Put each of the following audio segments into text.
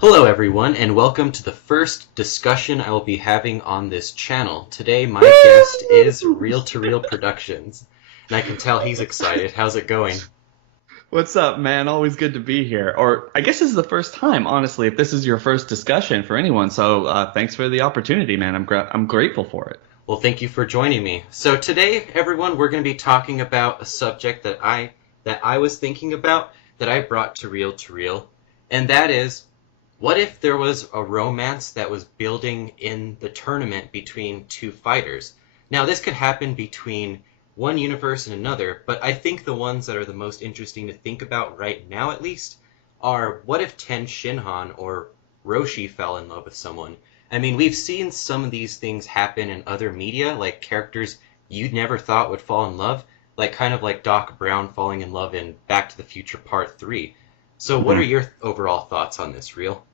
Hello everyone, and welcome to the first discussion I will be having on this channel. Today my guest is Reel to Reel Productions, and I can tell he's excited. How's it going? What's up, man? Always good to be here. Or I guess this is the first time, honestly, if this is your first discussion for anyone. So thanks for the opportunity, man. I'm grateful for it. Well, thank you for joining me. So today, everyone, we're going to be talking about a subject that I was thinking about that I brought to Reel, and that is, what if there was a romance that was building in the tournament between two fighters? Now, this could happen between one universe and another, but I think the ones that are the most interesting to think about right now, at least, are what if Ten Shinhan or Roshi fell in love with someone? I mean, we've seen some of these things happen in other media, like characters you'd never thought would fall in love, like kind of like Doc Brown falling in love in Back to the Future Part 3. So what are Mhm. your overall thoughts on this, Reel?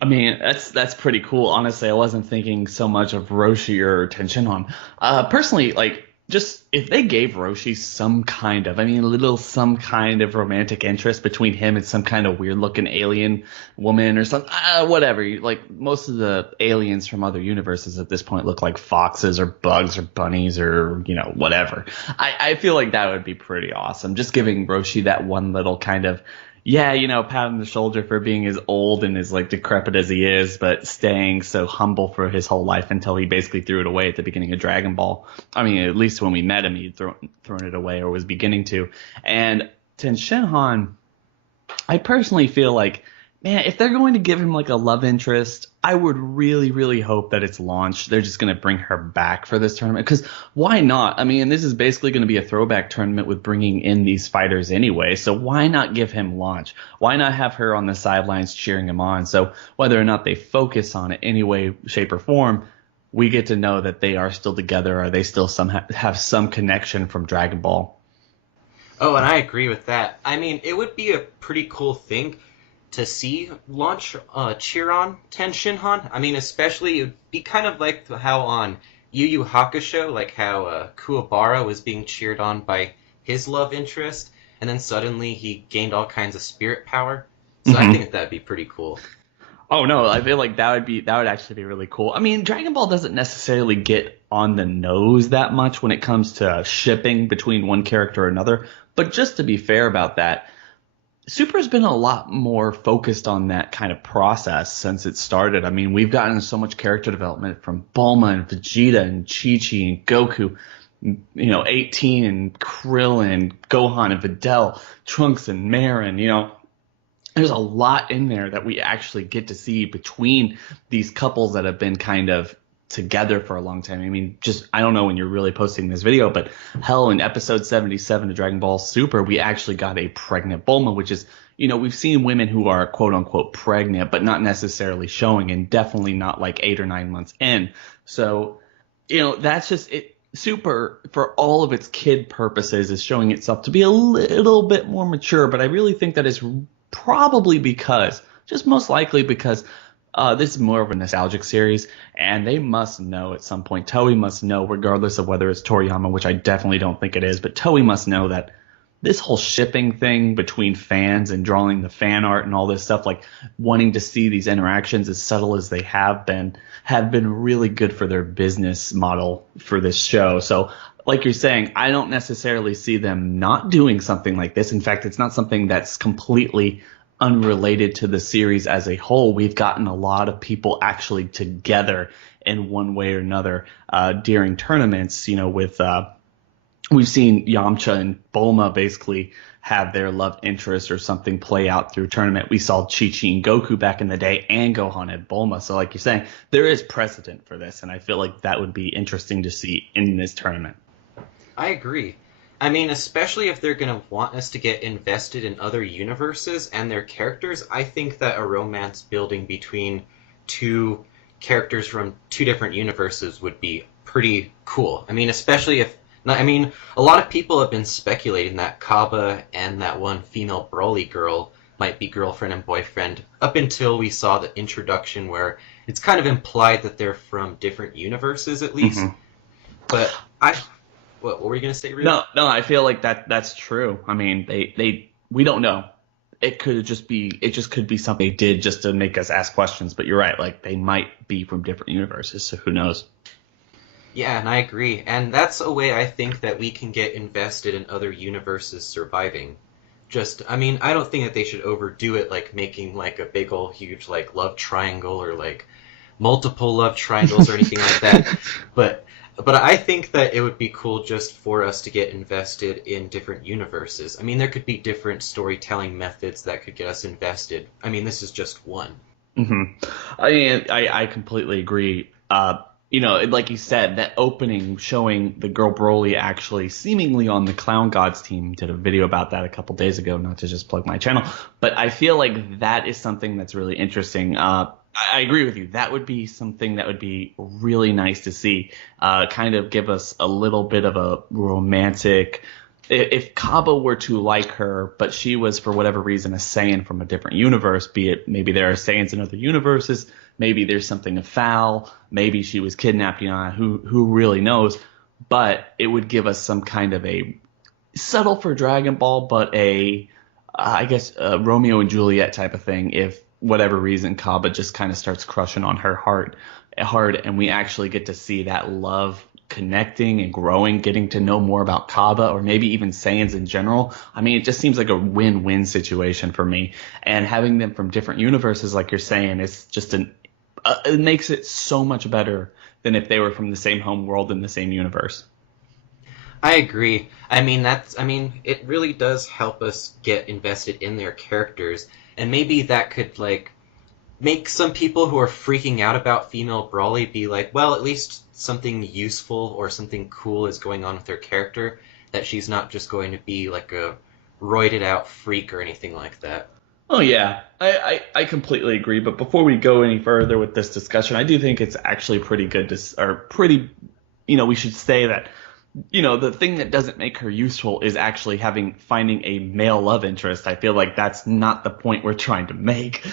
I mean, that's pretty cool. Honestly, I wasn't thinking so much of Roshi or Tenshinhan. Personally, like just if they gave Roshi a little some kind of romantic interest between him and some kind of weird looking alien woman or something, whatever. Like most of the aliens from other universes at this point look like foxes or bugs or bunnies or whatever. I feel like that would be pretty awesome. Just giving Roshi that one little kind of yeah, pat on the shoulder for being as old and as like decrepit as he is, but staying so humble for his whole life until he basically threw it away at the beginning of Dragon Ball. I mean, at least when we met him, he'd thrown it away or was beginning to. And Ten Shinhan, I personally feel like, man, if they're going to give him like a love interest, I would really, really hope that it's launched. They're just going to bring her back for this tournament because why not? I mean, this is basically going to be a throwback tournament with bringing in these fighters anyway. So why not give him launch? Why not have her on the sidelines cheering him on? So whether or not they focus on it any way, shape, or form, we get to know that they are still together or they still have some connection from Dragon Ball. Oh, and I agree with that. I mean, it would be a pretty cool thing to see launch cheer on Ten Shinhan. I mean, especially it would be kind of like how on Yu Yu Hakusho, like how Kuwabara was being cheered on by his love interest, and then suddenly he gained all kinds of spirit power. So I think that'd be pretty cool. Oh no, I feel like that would actually be really cool. I mean, Dragon Ball doesn't necessarily get on the nose that much when it comes to shipping between one character or another, but just to be fair about that, Super's been a lot more focused on that kind of process since it started. I mean, we've gotten so much character development from Bulma and Vegeta and Chi-Chi and Goku, 18 and Krillin, Gohan and Videl, Trunks and Marin, there's a lot in there that we actually get to see between these couples that have been kind of together for a long time. I mean, just I don't know when you're really posting this video, but hell, in episode 77 of Dragon Ball Super, we actually got a pregnant Bulma, which is, we've seen women who are quote unquote pregnant, but not necessarily showing, and definitely not like 8 or 9 months in. So, that's just it. Super, for all of its kid purposes, is showing itself to be a little bit more mature, but I really think that is probably because, just most likely because this is more of a nostalgic series, and they must know at some point, Toei must know, regardless of whether it's Toriyama, which I definitely don't think it is, but Toei must know that this whole shipping thing between fans and drawing the fan art and all this stuff, like wanting to see these interactions as subtle as they have been really good for their business model for this show. So like you're saying, I don't necessarily see them not doing something like this. In fact, it's not something that's completely unrelated to the series as a whole. We've gotten a lot of people actually together in one way or another during tournaments, with we've seen Yamcha and Bulma basically have their love interest or something play out through tournament. We saw Chi-Chi and Goku back in the day, and Gohan and Bulma. So like you're saying, there is precedent for this, and I feel like that would be interesting to see in this tournament. I agree. I mean, especially if they're going to want us to get invested in other universes and their characters, I think that a romance building between two characters from two different universes would be pretty cool. I mean, especially if I mean, a lot of people have been speculating that Kaba and that one female Broly girl might be girlfriend and boyfriend up until we saw the introduction where it's kind of implied that they're from different universes at least. Mm-hmm. But what were you gonna say, Ryu? No, I feel like that's true. I mean, we don't know. it just could be something they did just to make us ask questions. But you're right, like they might be from different universes, so who knows? Yeah, and I agree. And that's a way I think that we can get invested in other universes surviving. Just, I mean, I don't think that they should overdo it, like making like a big ol' huge like love triangle or like multiple love triangles or anything like that. But I think that it would be cool just for us to get invested in different universes. I mean, there could be different storytelling methods that could get us invested. I mean, this is just one. hmm I mean, I completely agree. Like you said, that opening showing the girl Broly actually seemingly on the Clown Gods team, did a video about that a couple days ago, not to just plug my channel, but I feel like that is something that's really interesting. I agree with you. That would be something that would be really nice to see. Kind of give us a little bit of a romantic. If Kaba were to like her, but she was for whatever reason a Saiyan from a different universe, be it maybe there are Saiyans in other universes, maybe there's something afoul, maybe she was kidnapped, who really knows? But it would give us some kind of a subtle for Dragon Ball, but I guess a Romeo and Juliet type of thing. If whatever reason Kaba just kind of starts crushing on her hard, and we actually get to see that love connecting and growing, getting to know more about Kaba or maybe even Saiyans in general. I mean, it just seems like a win-win situation for me. And having them from different universes, like you're saying, is just it makes it so much better than if they were from the same home world in the same universe. I agree. I mean, it really does help us get invested in their characters, and maybe that could like make some people who are freaking out about female Brawly be like, well, at least something useful or something cool is going on with her character, that she's not just going to be like a roided out freak or anything like that. Oh yeah, I completely agree. But before we go any further with this discussion, I do think it's actually pretty good or pretty, we should say that, the thing that doesn't make her useful is actually finding a male love interest. I feel like that's not the point we're trying to make.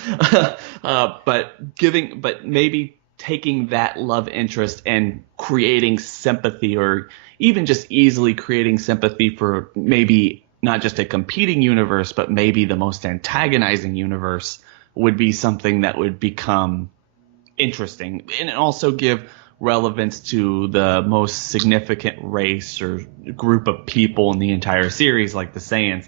But maybe taking that love interest and creating sympathy, or even just easily creating sympathy for maybe not just a competing universe, but maybe the most antagonizing universe, would be something that would become interesting and also give relevance to the most significant race or group of people in the entire series, like the Saiyans,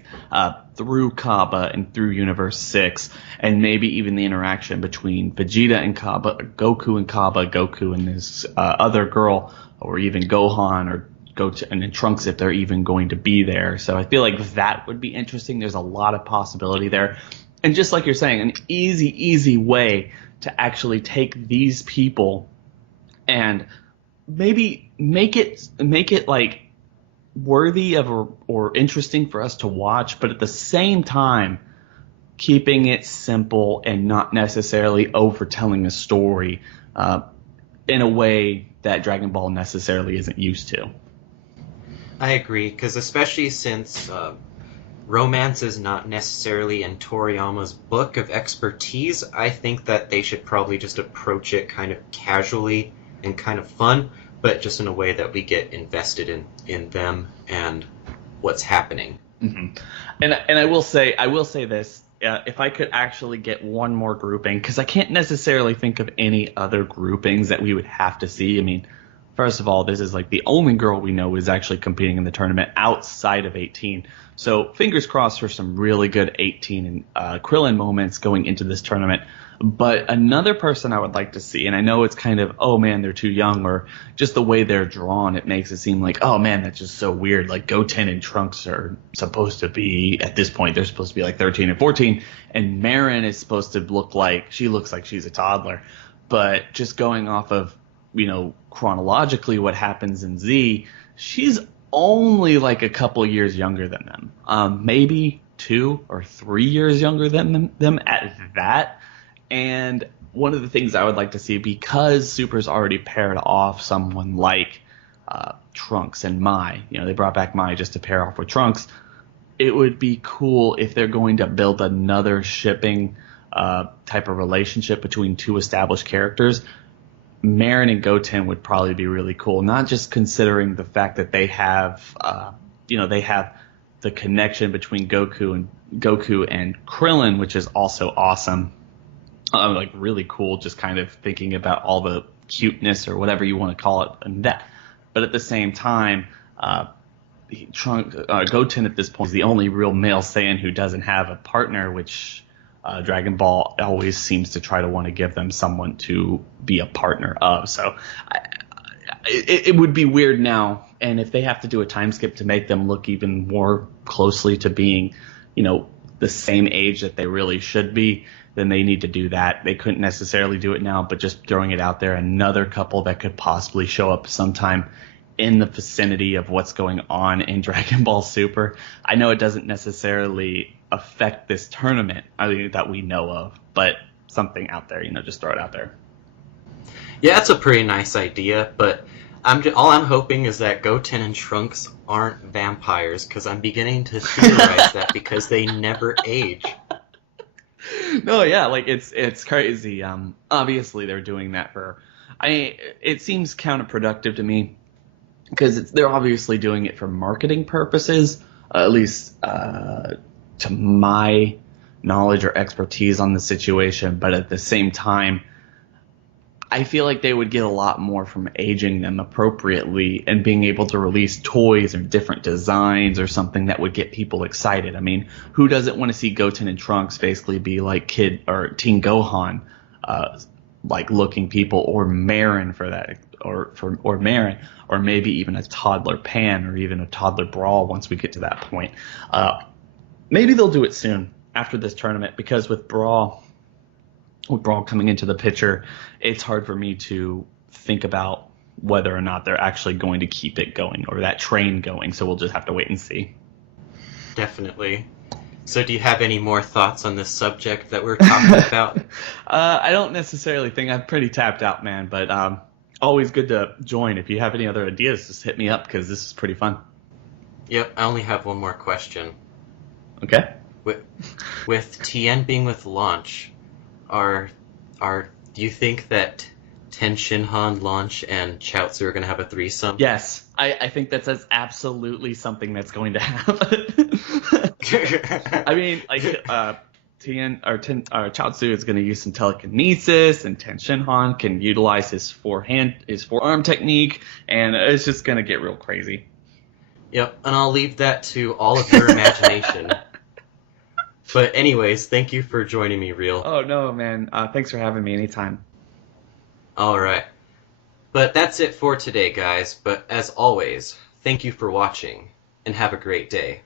through Kaba and through Universe 6, and maybe even the interaction between Vegeta and Kaba, Goku and this other girl, or even Gohan or and then Trunks, if they're even going to be there. So I feel like that would be interesting. There's a lot of possibility there. And just like you're saying, an easy way to actually take these people and maybe make it like worthy of or interesting for us to watch, but at the same time keeping it simple and not necessarily overtelling a story in a way that Dragon Ball necessarily isn't used to. I agree, because especially since romance is not necessarily in Toriyama's book of expertise, I think that they should probably just approach it kind of casually and kind of fun, but just in a way that we get invested in them and what's happening. Mm-hmm. And I will say this. If I could actually get one more grouping, because I can't necessarily think of any other groupings that we would have to see. I mean, first of all, this is like the only girl we know is actually competing in the tournament outside of 18. So fingers crossed for some really good 18 and Krillin moments going into this tournament. But another person I would like to see, and I know it's kind of, oh man, they're too young, or just the way they're drawn, it makes it seem like, oh man, that's just so weird. Like Goten and Trunks are supposed to be, at this point, they're supposed to be like 13 and 14, and Marin is supposed to looks like she's a toddler. But just going off of, chronologically what happens in Z, she's only like a couple years younger than them. Maybe 2 or 3 years younger than them at that. And one of the things I would like to see, because Super's already paired off someone like Trunks and Mai, they brought back Mai just to pair off with Trunks, it would be cool if they're going to build another shipping type of relationship between two established characters. Marin and Goten would probably be really cool, not just considering the fact that they have the connection between Goku and Krillin, which is also awesome. Like really cool, just kind of thinking about all the cuteness or whatever you want to call it, and that. But at the same time, Goten at this point is the only real male Saiyan who doesn't have a partner, which Dragon Ball always seems to try to want to give them someone to be a partner of. So it would be weird now, and if they have to do a time skip to make them look even more closely to being, the same age that they really should be, then they need to do that. They couldn't necessarily do it now, but just throwing it out there, another couple that could possibly show up sometime in the vicinity of what's going on in Dragon Ball Super. I know it doesn't necessarily affect this tournament that we know of, but something out there, just throw it out there. Yeah, that's a pretty nice idea, but all I'm hoping is that Goten and Trunks aren't vampires, because I'm beginning to theorize that because they never age. No, yeah, like it's crazy. Obviously they're doing that it seems counterproductive to me because they're obviously doing it for marketing purposes, at least to my knowledge or expertise on the situation. But at the same time, I feel like they would get a lot more from aging them appropriately and being able to release toys or different designs or something that would get people excited. I mean, who doesn't want to see Goten and Trunks basically be like Kid or Teen Gohan, like looking people, or Marin for that, or Marin, or maybe even a toddler Pan or even a toddler Brawl once we get to that point. Maybe they'll do it soon after this tournament, because with Brawl coming into the picture, it's hard for me to think about whether or not they're actually going to keep it going or that train going. So we'll just have to wait and see. Definitely. So do you have any more thoughts on this subject that we're talking about? I don't necessarily think. I'm pretty tapped out, man, but always good to join. If you have any other ideas, just hit me up because this is pretty fun. Yep, I only have one more question. Okay. With Tien being with Launch, do you think that Ten Shinhan, Launch, and Chaozu are going to have a threesome? Yes, I think that's absolutely something that's going to happen. I mean, like Chaozu is going to use some telekinesis, and Ten Shinhan can utilize his forearm technique, and it's just going to get real crazy. Yep, and I'll leave that to all of your imagination. But anyways, thank you for joining me, Real. Oh, no, man. Thanks for having me anytime. All right. But that's it for today, guys. But as always, thank you for watching, and have a great day.